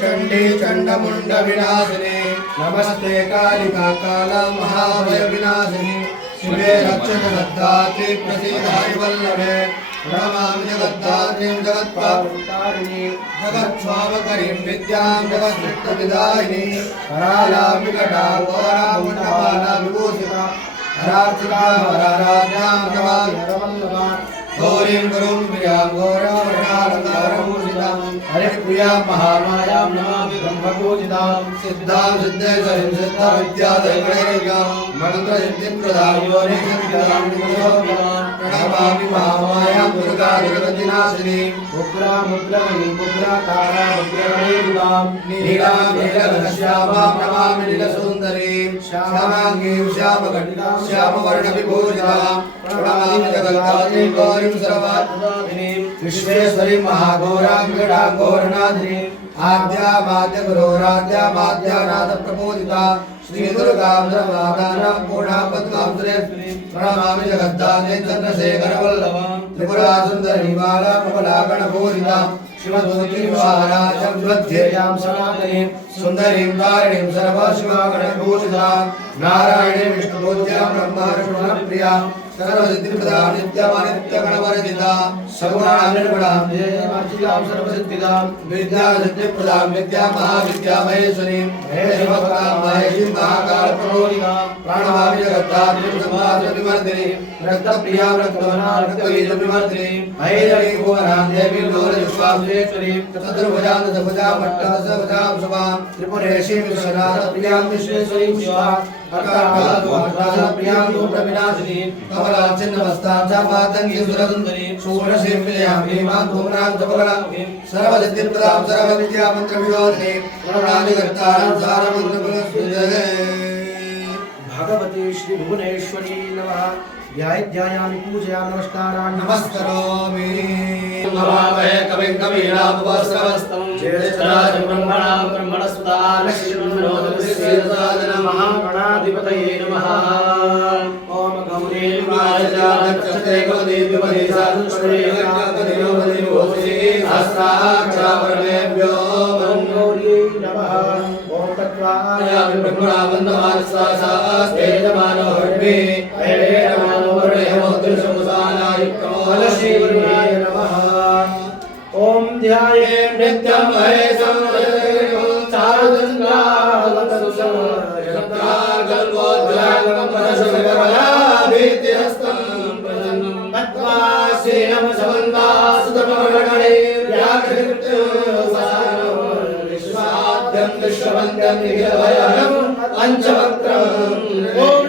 चंडी चंडमुंड विनाशिनी नमस्ते कालिका काला महाभय विनाशिनी शिवे रक्षकगद्धात्री प्रसीदाय वल्लभे नमामि जगद्धात्रीं जगत्पावतारिणीं जगत्स्वावकरीं विद्यां जगत्सृष्टविदायिनीं करालामिकटां घोरामुण्डमाला विभूषितां हरार्चिकां हराराध्यां नमामि हरवल्लभां गौरीं गुरुं प्रियां घोरावतारमूर्तितां हरिप्रियां महामायां नमामि ब्रह्मपूजितां सिद्धां सिद्धेश्वरीं सिद्धविद्याधैर्यैकां मन्त्रसिद्धिप्रदां योनिसिद्धिदां प्रणमामि महामायां दुर्गा जगद्विनाशिनीं उग्रां उग्रमणिं उग्राकारां उग्रमणिं नीलां नीलघनश्यामां नमामि नीलसुन्दरीं श्यामाङ्गीं श्यामकण्ठां श्यामवर्णविभूषितां प्रणमामि जगद्धात्रीं गौरीं सर्वात्मदायिनीं विश्वेश्वरीं महाघोरां घोरनाथिनीं आद्यामाद्यगुरोराद्यामाद्यानाथ प्रबोधिता श्री दुर्गा ब्रह्मादानां पूर्णा पद्मां सुरेश्वरीं प्रणमामि जगद्धात्रीं चन्द्रशेखर वल्लभां त्रिपुरा सुन्दरी बाला प्रबलागणपूजितां शिवदूतीं महाराजं ध्येयां सनातनीं सुन्दरीं तारिणीं सर्वशिवागणपूजितां नारायणीं विष्णुपूज्यां ब्रह्मविष्णुप्रियां सर्वसिद्धिप्रदां नित्यमनित्यगणवर्जितां सगुणां निर्गुणां जयमार्जितां सर्वसिद्धिदां विद्यासिद्धिप्रदां विद्या महाविद्या महेश्वरीं महेश्वरां महेशीं महाकालप्रबोधितां प्रणमामि जगद्धात्रीं समाजविवर्धिनीं रक्तप्रियां रक्तवर्णां रक्तबीजविवर्धिनीं महेश्वरीं भुवनां देवीं लोलयुष्माश्वेश्वरीं चतुर्भुजां दशभुजां अष्टादशभुजां शुभां त्रिपुरेशीं विश्वनाथप्रियां विश्वेश्वरीं शिवां प्रियां गोत्रविनाशिनीं कमलाचिन्नमस्तां चापातङ्गीं सुरसुन्दरीं षोडशीं प्रियां भीमां धूम्रां जपगलां सर्वसिद्धिप्रदां सर्वविद्यामन्त्रविनोदिनीं प्रणमामिकर्तारं सारमन्त्रफलस्वजये भगवती श्री भुवनेश्वरी नमः ध्यायामि पूजयामि नमस्कारान् नमस्करोमि नमामहे कविं कवीनामुपस्रवस्तं ज्येष्ठराजं ब्रह्मणां ब्रह्मणस्पदा लक्ष्मीर्नोदयश्रीरसादनं महागणाधिपतये नमः ओम गौरी मायजानक्षत्रे गौरीद्विपदे साधुष्वरेकापदिनोपदिनोपदे सहस्राक्षरापरमेभ्यो ओम गौरी नमः ओम तत्त्वायामि ब्रह्मणा वन्दमानस्वासास्तेजमानो हर्मे ऐवेरमानो वर्णेमोदृशमुसानायुक्तमोलशीवर्याय नमः ओम ध्याये नित्यं महेशं चारुचन्द्रावतंसं जगत्रागल्पोद्रागं परशुभकलाभीतिहस्तं प्रसन्नं पद्मासीनं समन्तासुतमगणे व्याघ्रकृत्यो विश्वाद्यं विश्ववन्द्यं निखिलभयहरं पञ्चवक्त्रम् ओम